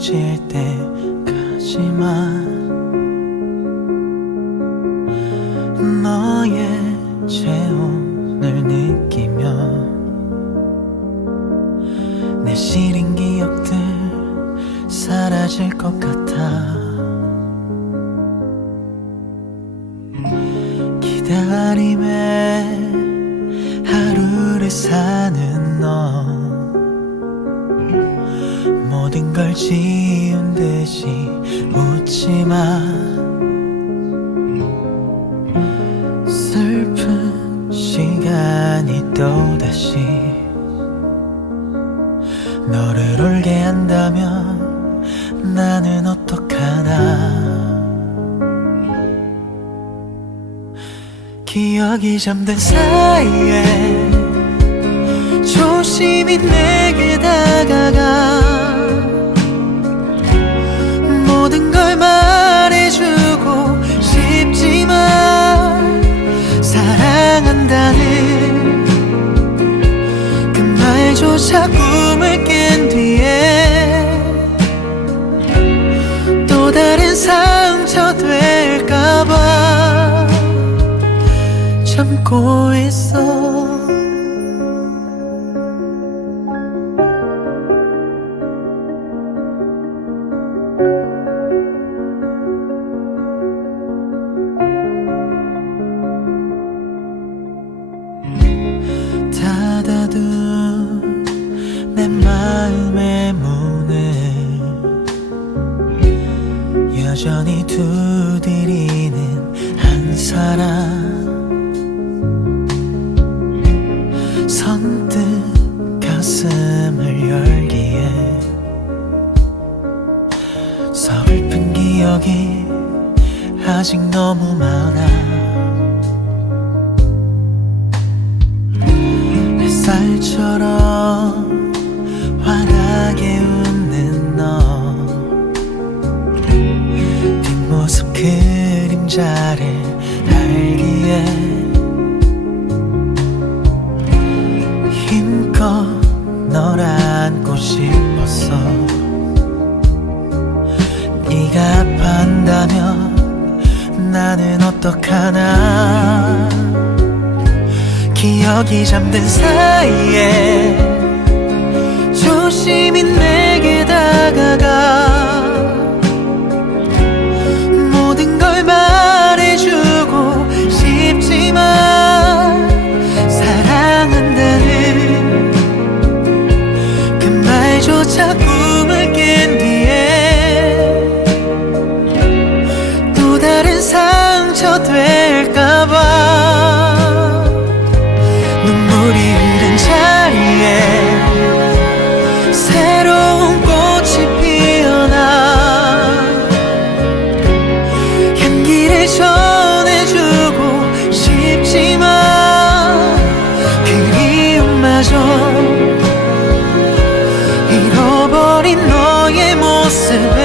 흐려질 때 까지만 너의 체온을 느끼며 내 시린 기억들 사라질 것 같아. 기다림에 하루를 사는 너 모든 걸 지운 듯이 웃지만 슬픈 시간이 또다시 너를 울게 한다면 나는 어떡하나? 기억이 잠든 사이에 조심히 내 그 말조차 꿈을 깬 뒤에 또 다른 상처 될까봐 참고 있어 여전히 두드리는 한 사람. 선뜻 가슴을 열기에 서글픈 기억이 아직 너무 많아. 햇살처럼 그림자를 알기에 힘껏 널 안고 싶었어. 네가 아파한다면 나는 어떡하나? 기억이 잠든 사이에 조심히 내 눈물이 흐른 자리에 새로운 꽃이 피어나 향기를 전해주고 싶지만 그리움마저 잃어버린 너의 모습에